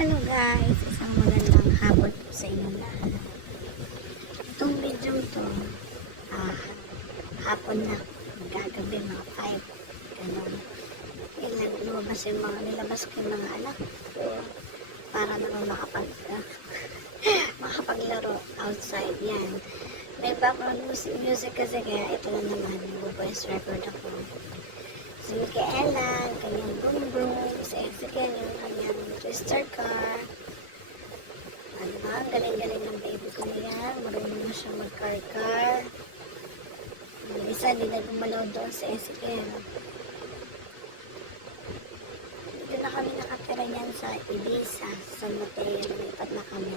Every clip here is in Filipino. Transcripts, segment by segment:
Hello guys, isang magandang hapon po sa inyong lahat. Itong video to, hapon na, gagabi mga 5, gano'n. Lumabas yung nilabas ko yung mga anak ko para naman makapaglaro outside yan. May background music kasi kaya ito na naman, voice record ako. Si Micaela, kanyang boom boom, si Ezekiel, yung kanyang twister car. Ang galing-galing ng baby ko niyan. Marunong na siya mag-car-car. Yung isa, hindi na gumalaw doon si Ezekiel. Dito na kami nakatira niyan sa Ibiza, San Mateo. Lumipat na kami.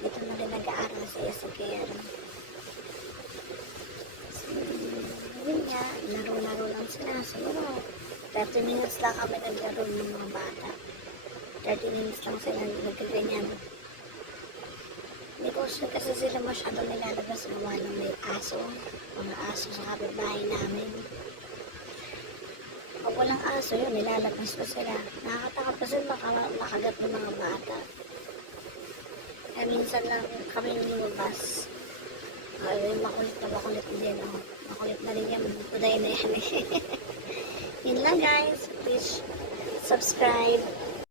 Dito na rin nag-aaral si Ezekiel. Yun nga, laro-laro lang sila. Siguro, 30 minutes lang kami naglaro ng mga bata. 30 minutes lang sila nagkaganyan. Hindi ko sure kasi sila masyado nilalabas gawa ng may aso. Mga aso sa kapitbahay namin. Pag walang aso yun, nilalabas ko sila. Nakakatakot kasi makagat ng mga bata. Kaya minsan lang kami lumabas. Ay, makulit din. Oh. Makulit na rin yan. Buday na yan eh. Yun lang guys. Please subscribe.